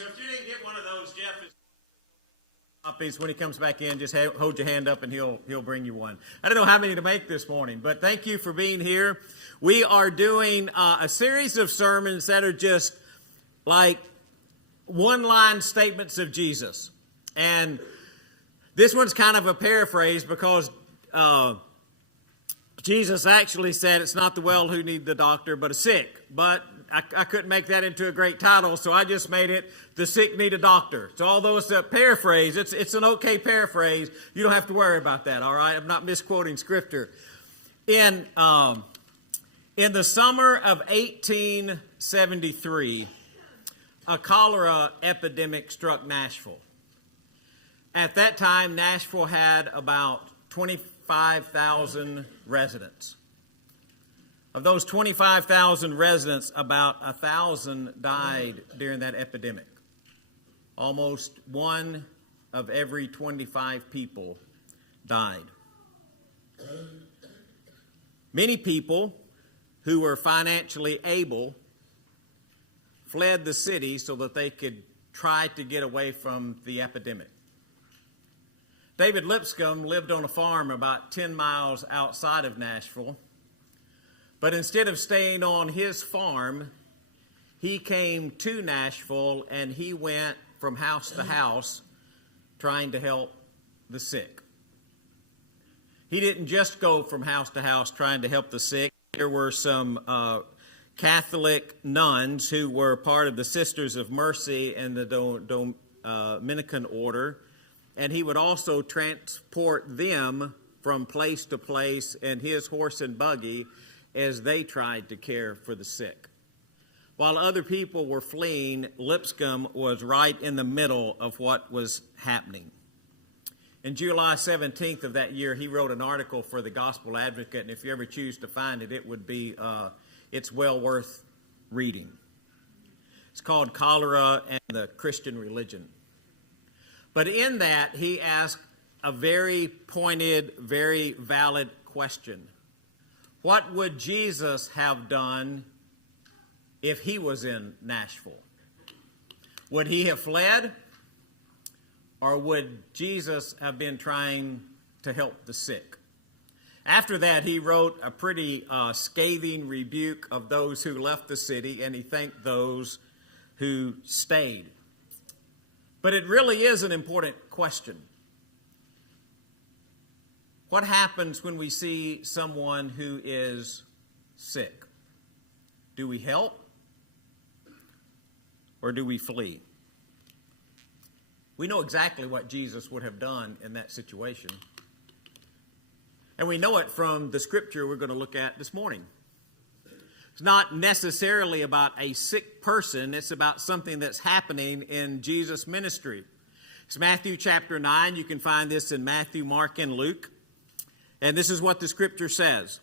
so if you didn't get one of those, Jeff is copies. When he comes back in, just hold your hand up and he'll bring you one. I don't know how many to make this morning, but thank you for being here. We are doing a series of sermons that are just like one-line statements of Jesus. And this one's kind of a paraphrase because Jesus actually said it's not the well who need the doctor, but a sick. But I couldn't make that into a great title, so I just made it the sick need a doctor. So although it's a paraphrase, it's an okay paraphrase. You don't have to worry about that, all right? I'm not misquoting Scripture. In the summer of 1873, a cholera epidemic struck Nashville. At that time, Nashville had about 25,000 residents. Of those 25,000 residents, about 1,000 died during that epidemic. Almost one of every 25 people died. Many people who were financially able fled the city so that they could try to get away from the epidemic. David Lipscomb lived on a farm about 10 miles outside of Nashville. But instead of staying on his farm, he came to Nashville and he went from house to house trying to help the sick. He didn't just go from house to house trying to help the sick. There were some Catholic nuns who were part of the Sisters of Mercy and the Dominican order, and he would also transport them from place to place in his horse and buggy as they tried to care for the sick. While other people were fleeing, Lipscomb was right in the middle of what was happening. In July 17th of that year, he wrote an article for the Gospel Advocate, and if you ever choose to find it, it would be, it's well worth reading. It's called Cholera and the Christian Religion. But in that, he asked a very pointed, very valid question. What would Jesus have done if he was in Nashville? Would he have fled? Or would Jesus have been trying to help the sick? After that, he wrote a pretty scathing rebuke of those who left the city, and he thanked those who stayed. But it really is an important question. What happens when we see someone who is sick? Do we help or do we flee? We know exactly what Jesus would have done in that situation. And we know it from the scripture we're going to look at this morning. It's not necessarily about a sick person. It's about something that's happening in Jesus' ministry. It's Matthew chapter 9. You can find this in Matthew, Mark, and Luke. And this is what the scripture says.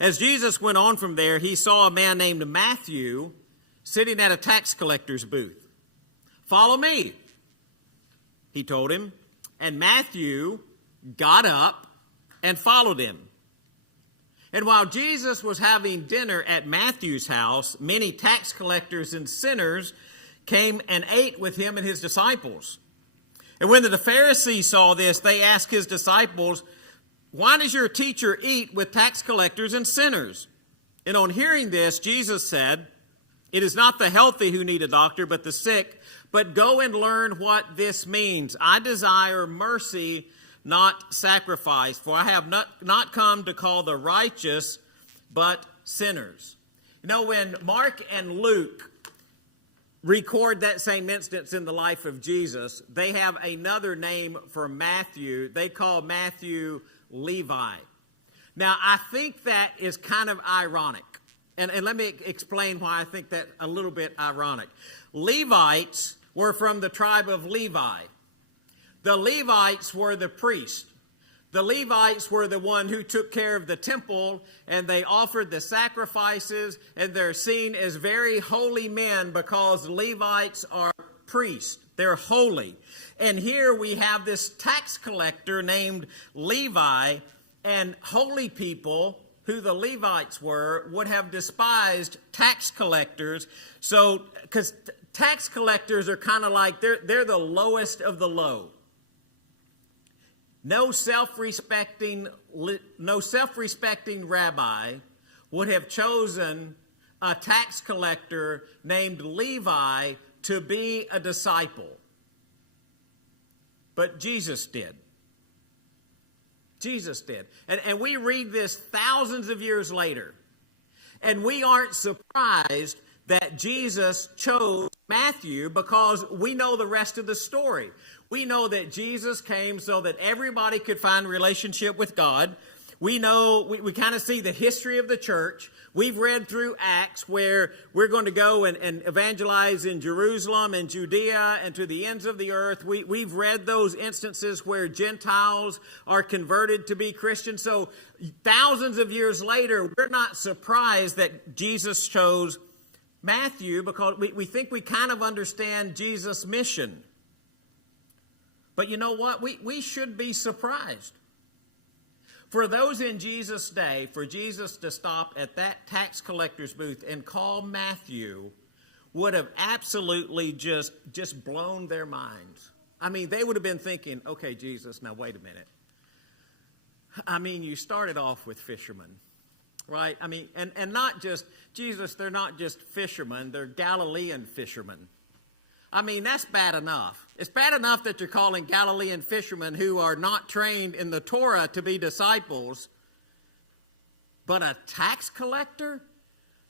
As Jesus went on from there, he saw a man named Matthew sitting at a tax collector's booth. "Follow me," he told him. And Matthew got up and followed him. And while Jesus was having dinner at Matthew's house, many tax collectors and sinners came and ate with him and his disciples. And when the Pharisees saw this, they asked his disciples, "Why does your teacher eat with tax collectors and sinners?" And on hearing this, Jesus said, "It is not the healthy who need a doctor, but the sick. But go and learn what this means. I desire mercy, not sacrifice, for I have not come to call the righteous, but sinners." You know, when Mark and Luke record that same instance in the life of Jesus, they have another name for Matthew. They call Matthew Levi. Now, I think that is kind of ironic. And let me explain why I think that a little bit ironic. Levites were from the tribe of Levi. The Levites were the priests. The Levites were the one who took care of the temple, and they offered the sacrifices, and they're seen as very holy men because Levites are priests. They're holy. And here we have this tax collector named Levi, and holy people, who the Levites were, would have despised tax collectors. So, because tax collectors are kind of like, they're the lowest of the low. No self-respecting rabbi would have chosen a tax collector named Levi to be a disciple. But Jesus did. Jesus did. And we read this thousands of years later. And we aren't surprised that Jesus chose Matthew because we know the rest of the story. We know that Jesus came so that everybody could find relationship with God. We know, we kind of see the history of the church. We've read through Acts where we're going to go and evangelize in Jerusalem and Judea and to the ends of the earth. We've read those instances where Gentiles are converted to be Christians. So thousands of years later, we're not surprised that Jesus chose Matthew because we think we kind of understand Jesus' mission. But you know what? We should be surprised. For those in Jesus' day, for Jesus to stop at that tax collector's booth and call Matthew would have absolutely just blown their minds. I mean, they would have been thinking, okay, Jesus, now wait a minute. I mean, you started off with fishermen, right? I mean, and not just, Jesus, they're not just fishermen, they're Galilean fishermen. I mean, that's bad enough. It's bad enough that you're calling Galilean fishermen who are not trained in the Torah to be disciples. But a tax collector?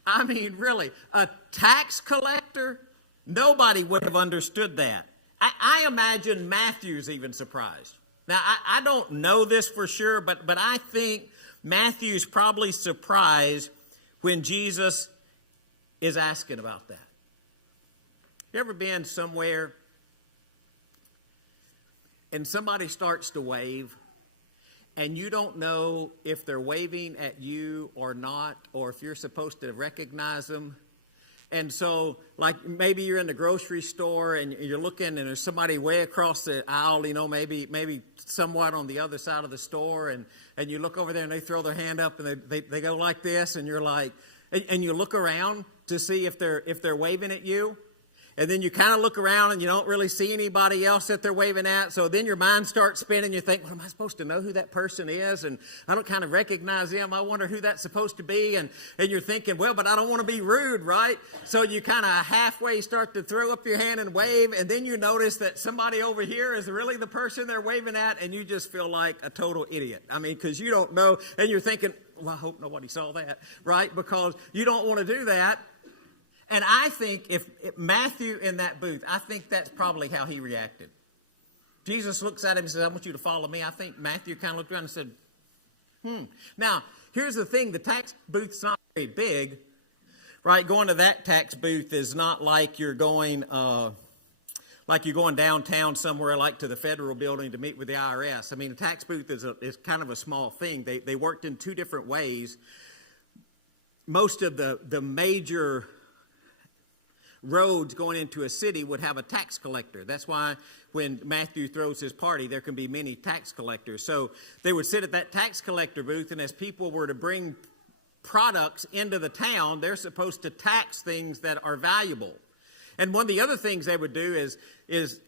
I mean, really, a tax collector? Nobody would have understood that. I imagine Matthew's even surprised. Now, I don't know this for sure, but I think Matthew's probably surprised when Jesus is asking about that. You ever been somewhere and somebody starts to wave and you don't know if they're waving at you or not, or if you're supposed to recognize them? And so, like, maybe you're in the grocery store and you're looking and there's somebody way across the aisle, you know, maybe somewhat on the other side of the store, and you look over there and they throw their hand up and they go like this, and you're like, and you look around to see if they're waving at you. And then you kind of look around and you don't really see anybody else that they're waving at. So then your mind starts spinning. You think, well, am I supposed to know who that person is? And I don't kind of recognize them. I wonder who that's supposed to be. And you're thinking, well, but I don't want to be rude, right? So you kind of halfway start to throw up your hand and wave. And then you notice that somebody over here is really the person they're waving at. And you just feel like a total idiot. I mean, because you don't know. And you're thinking, well, I hope nobody saw that, right? Because you don't want to do that. And I think if Matthew in that booth, I think that's probably how he reacted. Jesus looks at him and says, I want you to follow me. I think Matthew kind of looked around and said, Now, here's the thing. The tax booth's not very big, right? Going to that tax booth is not like you're going downtown somewhere, like to the federal building to meet with the IRS. I mean, a tax booth is kind of a small thing. They worked in two different ways. Most of the major roads going into a city would have a tax collector. That's why when Matthew throws his party, there can be many tax collectors. So they would sit at that tax collector booth, and as people were to bring products into the town, they're supposed to tax things that are valuable. And one of the other things they would do is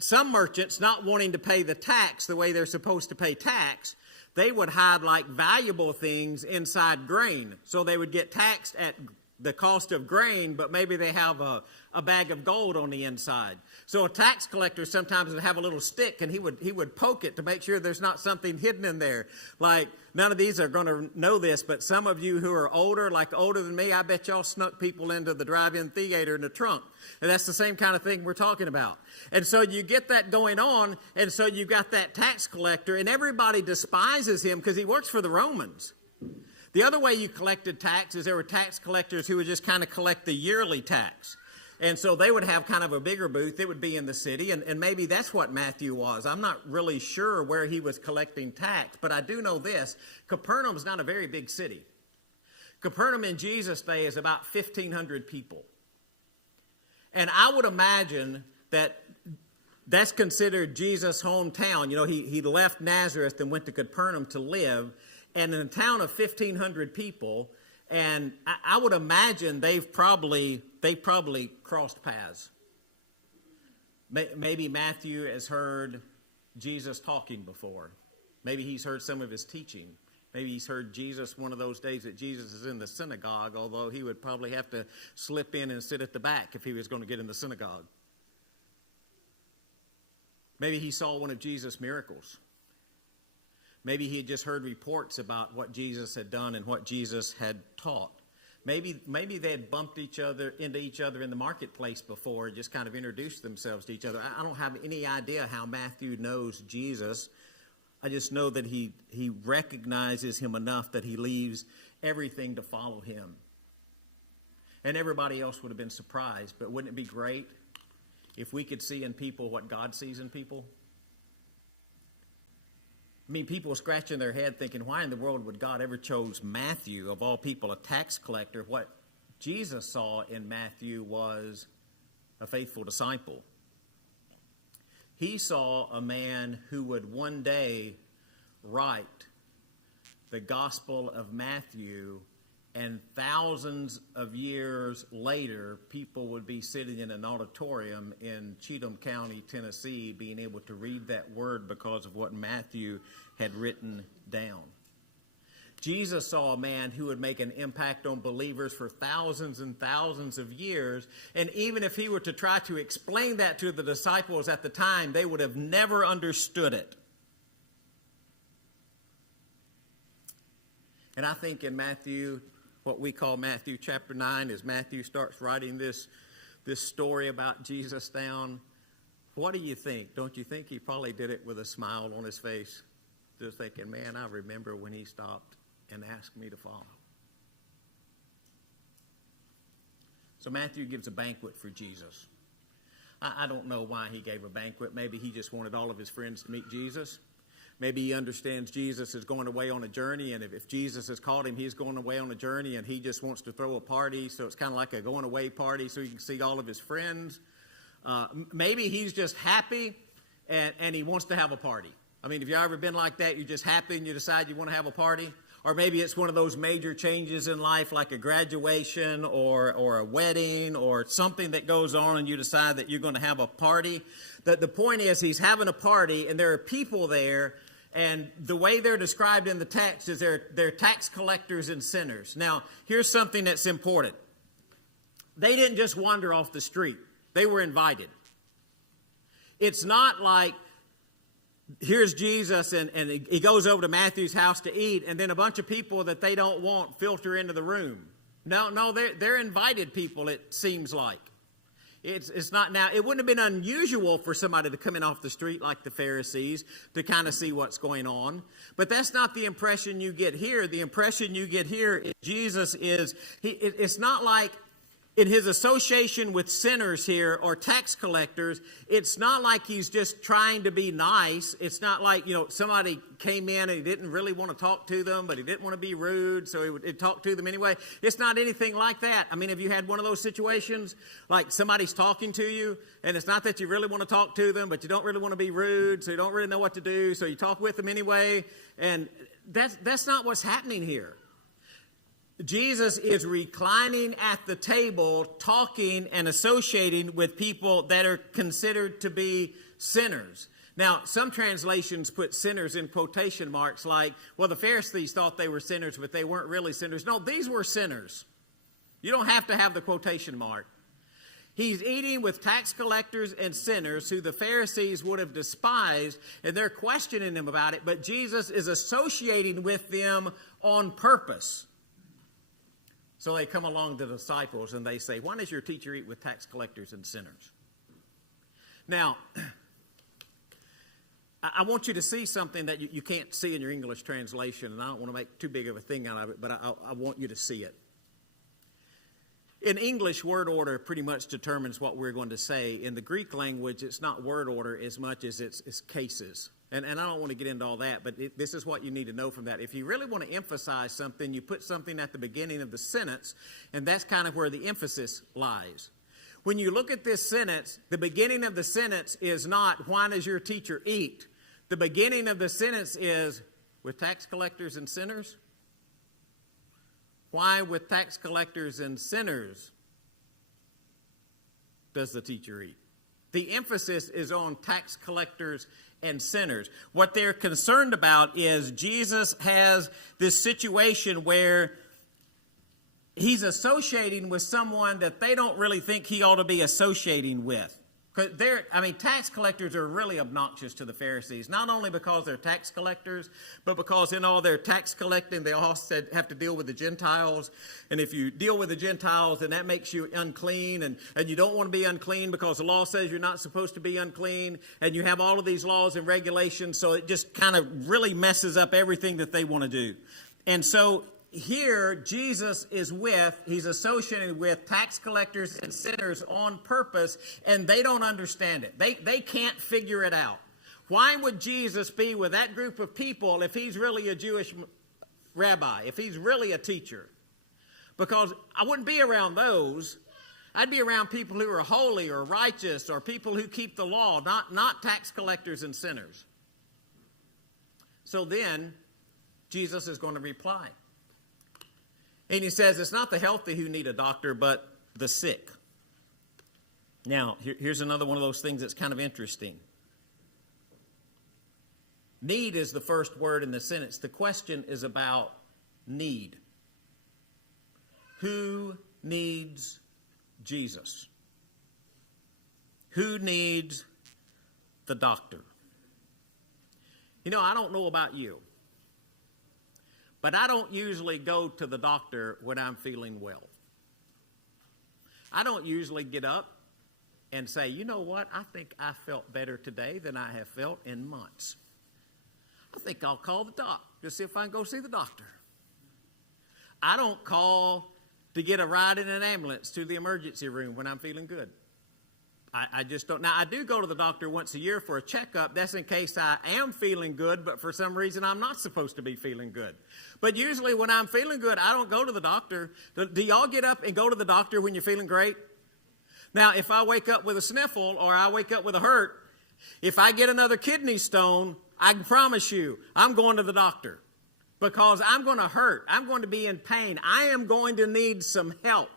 some merchants not wanting to pay the tax the way they're supposed to pay tax, they would hide like valuable things inside grain. So they would get taxed at the cost of grain, but maybe they have a bag of gold on the inside. So a tax collector sometimes would have a little stick, and he would poke it to make sure there's not something hidden in there. Like, none of these are going to know this, but some of you who are older than me, I bet y'all snuck people into the drive-in theater in the trunk. And that's the same kind of thing we're talking about. And so you get that going on, and so you got that tax collector, and everybody despises him because he works for the Romans. The other way you collected tax is there were tax collectors who would just kind of collect the yearly tax. And so they would have kind of a bigger booth. It would be in the city, and maybe that's what Matthew was. I'm not really sure where he was collecting tax, but I do know this. Capernaum is not a very big city. Capernaum in Jesus' day is about 1,500 people. And I would imagine that that's considered Jesus' hometown. You know, he left Nazareth and went to Capernaum to live. And in a town of 1,500 people, And I would imagine they've probably crossed paths. Maybe Matthew has heard Jesus talking before. Maybe he's heard some of his teaching. Maybe he's heard Jesus one of those days that Jesus is in the synagogue, although he would probably have to slip in and sit at the back if he was going to get in the synagogue. Maybe he saw one of Jesus' miracles. Maybe he had just heard reports about what Jesus had done and what Jesus had taught. Maybe they had bumped into each other in the marketplace before, just kind of introduced themselves to each other. I don't have any idea how Matthew knows Jesus. I just know that he recognizes him enough that he leaves everything to follow him. And everybody else would have been surprised, but wouldn't it be great if we could see in people what God sees in people? I mean, people are scratching their head thinking, why in the world would God ever chose Matthew, of all people, a tax collector? What Jesus saw in Matthew was a faithful disciple. He saw a man who would one day write the Gospel of Matthew, and thousands of years later, people would be sitting in an auditorium in Cheatham County, Tennessee, being able to read that word because of what Matthew had written down. Jesus saw a man who would make an impact on believers for thousands and thousands of years, and even if he were to try to explain that to the disciples at the time, they would have never understood it. And I think in Matthew, what we call Matthew chapter 9, as Matthew starts writing this story about Jesus down, what do you think? Don't you think he probably did it with a smile on his face? Just thinking, man, I remember when he stopped and asked me to follow. So Matthew gives a banquet for Jesus. I don't know why he gave a banquet. Maybe he just wanted all of his friends to meet Jesus. Maybe he understands Jesus is going away on a journey, and if Jesus has called him, he's going away on a journey, and he just wants to throw a party, so it's kind of like a going away party so he can see all of his friends. Maybe he's just happy, and he wants to have a party. I mean, have you ever been like that? You're just happy and you decide you want to have a party? Or maybe it's one of those major changes in life, like a graduation or a wedding or something that goes on, and you decide that you're going to have a party. The point is, he's having a party, and there are people there, and the way they're described in the text is they're tax collectors and sinners. Now, here's something that's important. They didn't just wander off the street. They were invited. It's not like, here's Jesus, and he goes over to Matthew's house to eat, and then a bunch of people that they don't want filter into the room. No, they're invited people, it seems like. It's not now. It wouldn't have been unusual for somebody to come in off the street like the Pharisees to kind of see what's going on. But that's not the impression you get here. The impression you get here is Jesus is, it's not like in his association with sinners here or tax collectors, it's not like he's just trying to be nice. It's not like, somebody came in and he didn't really want to talk to them, but he didn't want to be rude, so he'd talk to them anyway. It's not anything like that. I mean, have you had one of those situations, like somebody's talking to you, and it's not that you really want to talk to them, but you don't really want to be rude, so you don't really know what to do, so you talk with them anyway, and that's not what's happening here. Jesus is reclining at the table, talking and associating with people that are considered to be sinners. Now, some translations put sinners in quotation marks like, well, the Pharisees thought they were sinners, but they weren't really sinners. No, these were sinners. You don't have to have the quotation mark. He's eating with tax collectors and sinners who the Pharisees would have despised, and they're questioning him about it, but Jesus is associating with them on purpose. So they come along to the disciples and they say, why does your teacher eat with tax collectors and sinners? Now, I want you to see something that you can't see in your English translation, and I don't want to make too big of a thing out of it, but I want you to see it. In English, word order pretty much determines what we're going to say. In the Greek language, it's not word order as much as it's cases. And I don't want to get into all that, but this is what you need to know from that. If you really want to emphasize something, you put something at the beginning of the sentence, and that's kind of where the emphasis lies. When you look at this sentence, the beginning of the sentence is not, why does your teacher eat? The beginning of the sentence is, with tax collectors and sinners? Why with tax collectors and sinners does the teacher eat? The emphasis is on tax collectors and sinners. What they're concerned about is Jesus has this situation where he's associating with someone that they don't really think he ought to be associating with. Tax collectors are really obnoxious to the Pharisees, not only because they're tax collectors, but because in all their tax collecting, they also have to deal with the Gentiles. And if you deal with the Gentiles, then that makes you unclean. And you don't want to be unclean because the law says you're not supposed to be unclean. And you have all of these laws and regulations, so it just kind of really messes up everything that they want to do. And so here, Jesus he's associated with tax collectors and sinners on purpose, and they don't understand it. They can't figure it out. Why would Jesus be with that group of people if he's really a Jewish rabbi, if he's really a teacher? Because I wouldn't be around those. I'd be around people who are holy or righteous or people who keep the law, not tax collectors and sinners. So then, Jesus is going to reply. And he says, it's not the healthy who need a doctor, but the sick. Now, here's another one of those things that's kind of interesting. Need is the first word in the sentence. The question is about need. Who needs Jesus? Who needs the doctor? You know, I don't know about you, but I don't usually go to the doctor when I'm feeling well. I don't usually get up and say, you know what, I think I felt better today than I have felt in months. I think I'll call the doc to see if I can go see the doctor. I don't call to get a ride in an ambulance to the emergency room when I'm feeling good. I just don't. Now, I do go to the doctor once a year for a checkup. That's in case I am feeling good, but for some reason I'm not supposed to be feeling good. But usually when I'm feeling good, I don't go to the doctor. Do y'all get up and go to the doctor when you're feeling great? Now, if I wake up with a sniffle or I wake up with a hurt, if I get another kidney stone, I can promise you I'm going to the doctor because I'm going to hurt. I'm going to be in pain. I am going to need some help.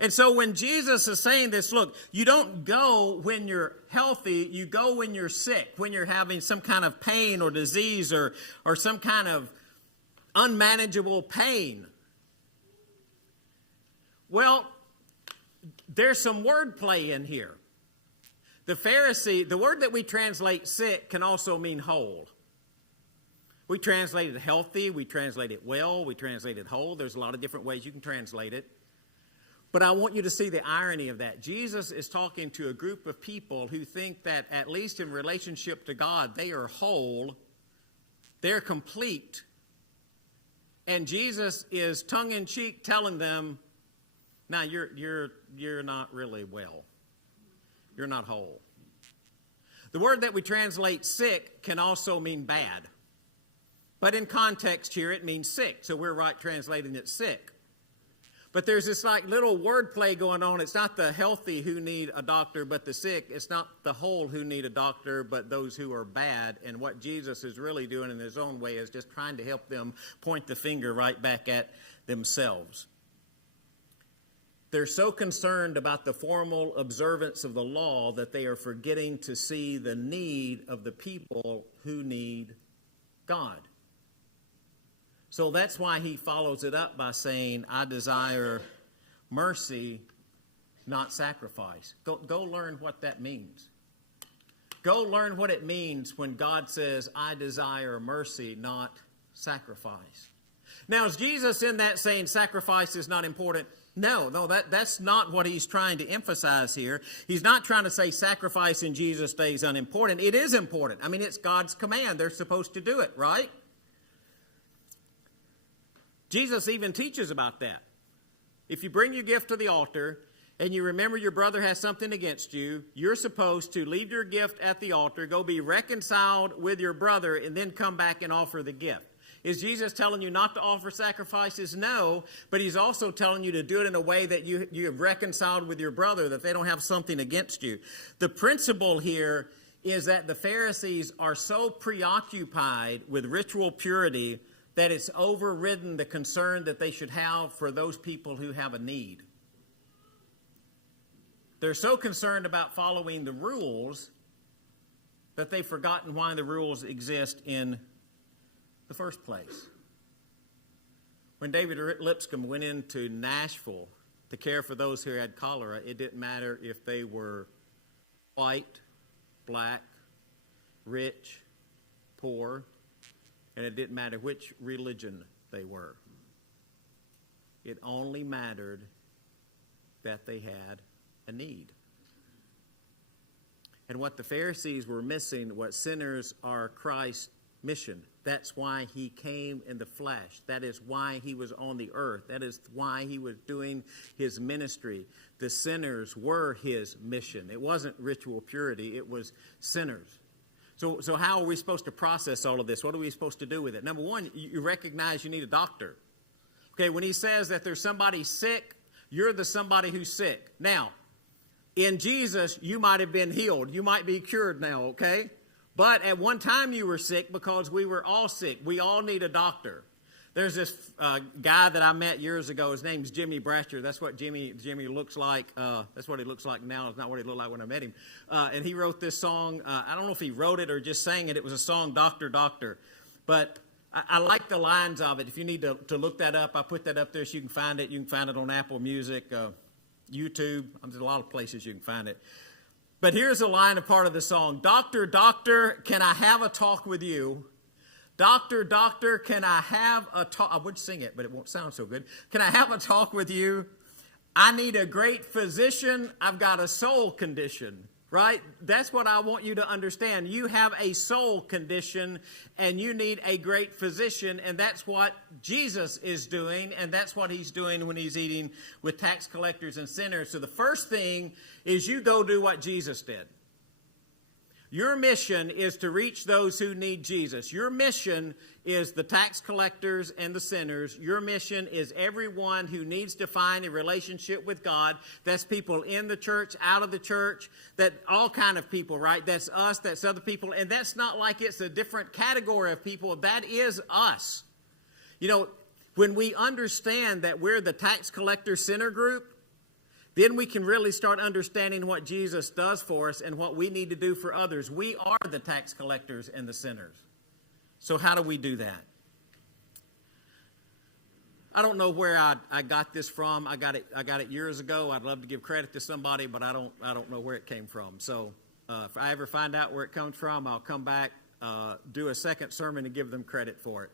And so when Jesus is saying this, look, you don't go when you're healthy, you go when you're sick, when you're having some kind of pain or disease or some kind of unmanageable pain. Well, there's some wordplay in here. The word that we translate sick can also mean whole. We translate it healthy, we translate it well, we translate it whole. There's a lot of different ways you can translate it. But I want you to see the irony of that. Jesus is talking to a group of people who think that, at least in relationship to God, they are whole, they're complete. And Jesus is tongue-in-cheek telling them, "Now you're not really well. You're not whole." The word that we translate sick can also mean bad. But in context here, it means sick. So we're right translating it sick. But there's this like little wordplay going on. It's not the healthy who need a doctor, but the sick. It's not the whole who need a doctor, but those who are bad. And what Jesus is really doing in his own way is just trying to help them point the finger right back at themselves. They're so concerned about the formal observance of the law that they are forgetting to see the need of the people who need God. So that's why he follows it up by saying, I desire mercy, not sacrifice. Go learn what that means. Go learn what it means when God says, I desire mercy, not sacrifice. Now, is Jesus in that saying sacrifice is not important? No, that's not what he's trying to emphasize here. He's not trying to say sacrifice in Jesus' day is unimportant. It is important. I mean, it's God's command. They're supposed to do it, right? Jesus even teaches about that. If you bring your gift to the altar and you remember your brother has something against you, you're supposed to leave your gift at the altar, go be reconciled with your brother, and then come back and offer the gift. Is Jesus telling you not to offer sacrifices? No, but he's also telling you to do it in a way that you have reconciled with your brother, that they don't have something against you. The principle here is that the Pharisees are so preoccupied with ritual purity that it's overridden the concern that they should have for those people who have a need. They're so concerned about following the rules that they've forgotten why the rules exist in the first place. When David Lipscomb went into Nashville to care for those who had cholera, it didn't matter if they were white, black, rich, poor, and it didn't matter which religion they were. It only mattered that they had a need. And what the Pharisees were missing, what sinners are Christ's mission. That's why he came in the flesh. That is why he was on the earth. That is why he was doing his ministry. The sinners were his mission. It wasn't ritual purity. It was sinners. So how are we supposed to process all of this? What are we supposed to do with it? Number one, you recognize you need a doctor. Okay, when he says that there's somebody sick, you're the somebody who's sick. Now, in Jesus, you might have been healed. You might be cured now, okay? But at one time you were sick because we were all sick. We all need a doctor. There's this guy that I met years ago. His name's Jimmy Brasher. That's what Jimmy looks like. That's what he looks like now. It's not what he looked like when I met him. And he wrote this song. I don't know if he wrote it or just sang it. It was a song, Doctor, Doctor. But I like the lines of it. If you need to look that up, I put that up there so you can find it. You can find it on Apple Music, YouTube. There's a lot of places you can find it. But here's a line of part of the song. Doctor, doctor, can I have a talk with you? Doctor, doctor, can I have a talk? I would sing it, but it won't sound so good. Can I have a talk with you? I need a great physician. I've got a soul condition, right? That's what I want you to understand. You have a soul condition, and you need a great physician, and that's what Jesus is doing, and that's what he's doing when he's eating with tax collectors and sinners. So the first thing is you go do what Jesus did. Your mission is to reach those who need Jesus. Your mission is the tax collectors and the sinners. Your mission is everyone who needs to find a relationship with God. That's people in the church, out of the church, that all kind of people, right? That's us, that's other people. And that's not like it's a different category of people. That is us. You know, when we understand that we're the tax collector sinner group, then we can really start understanding what Jesus does for us and what we need to do for others. We are the tax collectors and the sinners. So how do we do that? I don't know where I got this from. I got it years ago. I'd love to give credit to somebody, but I don't know where it came from. So if I ever find out where it comes from, I'll come back, do a second sermon and give them credit for it.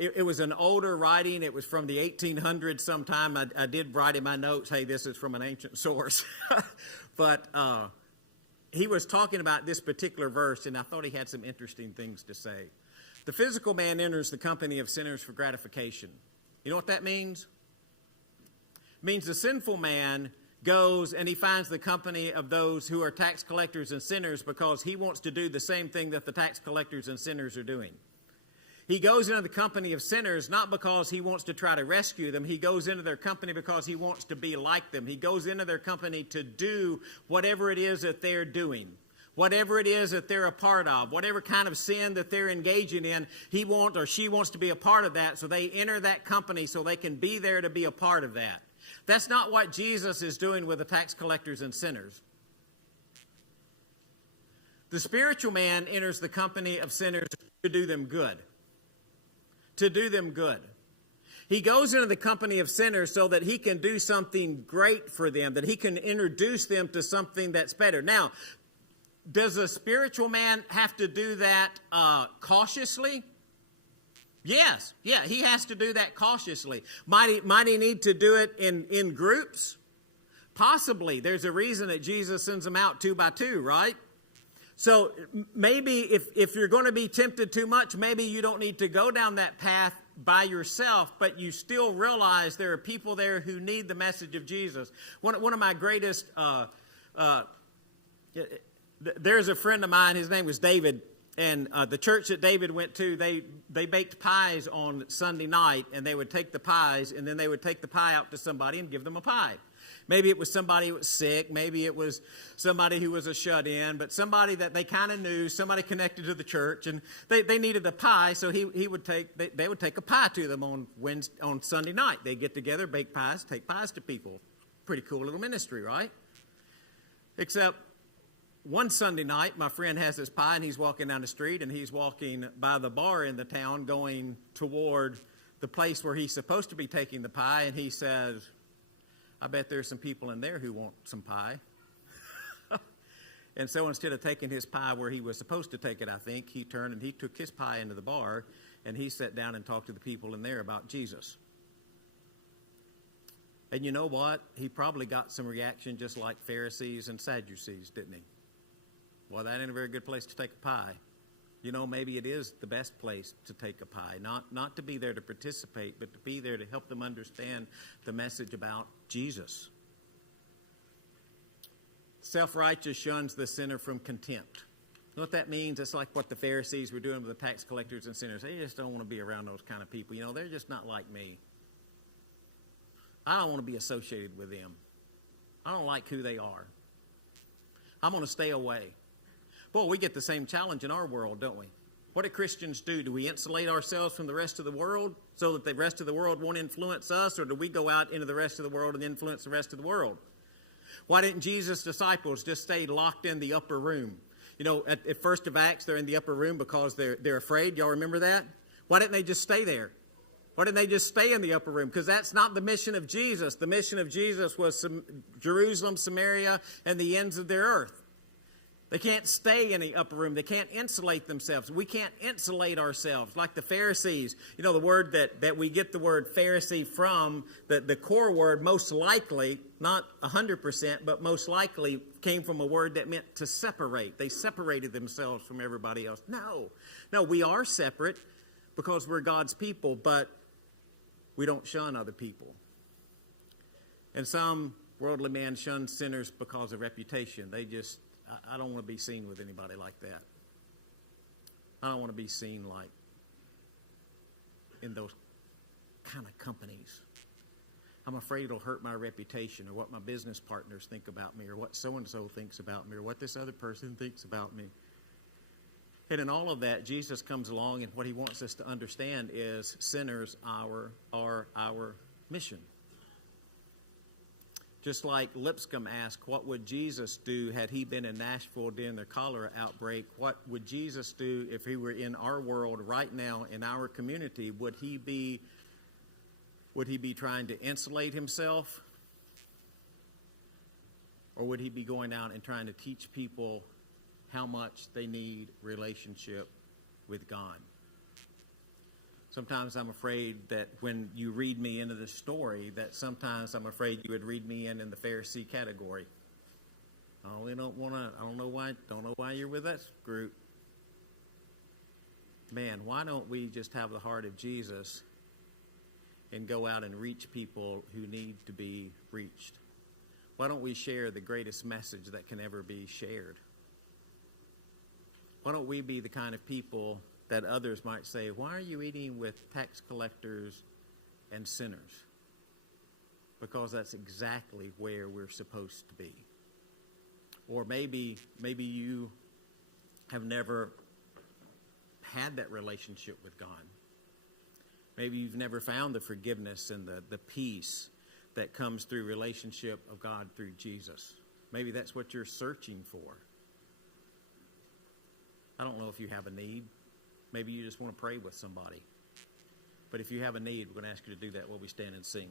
It was an older writing. It was from the 1800s sometime. I did write in my notes, hey, this is from an ancient source. But he was talking about this particular verse, and I thought he had some interesting things to say. The physical man enters the company of sinners for gratification. You know what that means? It means the sinful man goes and he finds the company of those who are tax collectors and sinners because he wants to do the same thing that the tax collectors and sinners are doing. He goes into the company of sinners not because he wants to try to rescue them. He goes into their company because he wants to be like them. He goes into their company to do whatever it is that they're doing, whatever it is that they're a part of, whatever kind of sin that they're engaging in. He wants or she wants to be a part of that, so they enter that company so they can be there to be a part of that. That's not what Jesus is doing with the tax collectors and sinners. The spiritual man enters the company of sinners to do them good. To do them good. He goes into the company of sinners so that he can do something great for them, that he can introduce them to something that's better. Now, does a spiritual man have to do that cautiously? Yes. Yeah, he has to do that cautiously. Might he need to do it in groups? Possibly. There's a reason that Jesus sends them out 2 by 2, right? So maybe if you're going to be tempted too much, maybe you don't need to go down that path by yourself, but you still realize there are people there who need the message of Jesus. One of my greatest, there's a friend of mine, his name was David, and the church that David went to, they baked pies on Sunday night, and they would take the pies, and then they would take the pie out to somebody and give them a pie. Maybe it was somebody who was sick. Maybe it was somebody who was a shut-in, but somebody that they kind of knew, somebody connected to the church, and they needed a pie, so they would take a pie to them on Sunday night. They'd get together, bake pies, take pies to people. Pretty cool little ministry, right? Except one Sunday night, my friend has his pie, and he's walking down the street, and he's walking by the bar in the town going toward the place where he's supposed to be taking the pie, and he says, I bet there's some people in there who want some pie. And so instead of taking his pie where he was supposed to take it, I think, he turned and he took his pie into the bar, and he sat down and talked to the people in there about Jesus. And you know what? He probably got some reaction just like Pharisees and Sadducees, didn't he? Well, that ain't a very good place to take a pie. You know, maybe it is the best place to take a pie, not to be there to participate, but to be there to help them understand the message about Jesus. Self-righteous shuns the sinner from contempt. You know what that means? It's like what the Pharisees were doing with the tax collectors and sinners. They just don't want to be around those kind of people. You know, they're just not like me. I don't want to be associated with them. I don't like who they are. I'm going to stay away. Boy, we get the same challenge in our world, don't we? What do Christians do? Do we insulate ourselves from the rest of the world so that the rest of the world won't influence us, or do we go out into the rest of the world and influence the rest of the world? Why didn't Jesus' disciples just stay locked in the upper room? You know, at First of Acts, they're in the upper room because they're afraid. Y'all remember that? Why didn't they just stay there? Why didn't they just stay in the upper room? Because that's not the mission of Jesus. The mission of Jesus was Jerusalem, Samaria, and the ends of the earth. They can't stay in the upper room. They can't insulate themselves. We can't insulate ourselves like the Pharisees. You know, the word that we get the word Pharisee from, the core word most likely, not 100%, but most likely came from a word that meant to separate. They separated themselves from everybody else. No, we are separate because we're God's people, but we don't shun other people. And some worldly man shuns sinners because of reputation. I don't want to be seen with anybody like that. I don't want to be seen like in those kind of companies. I'm afraid it'll hurt my reputation, or what my business partners think about me, or what so-and-so thinks about me, or what this other person thinks about me. And in all of that, Jesus comes along, and what he wants us to understand is sinners are our mission. Just like Lipscomb asked, what would Jesus do had he been in Nashville during the cholera outbreak? What would Jesus do if he were in our world right now, in our community? Would he be trying to insulate himself? Or would he be going out and trying to teach people how much they need relationship with God? Sometimes I'm afraid that when you read me into the story, that sometimes I'm afraid you would read me in the Pharisee category. I really don't know why you're with that group. Man, why don't we just have the heart of Jesus and go out and reach people who need to be reached? Why don't we share the greatest message that can ever be shared? Why don't we be the kind of people that others might say, why are you eating with tax collectors and sinners? Because that's exactly where we're supposed to be. Or maybe you have never had that relationship with God. Maybe you've never found the forgiveness and the peace that comes through relationship of God through Jesus. Maybe that's what you're searching for. I don't know if you have a need. Maybe you just want to pray with somebody. But if you have a need, we're going to ask you to do that while we stand and sing.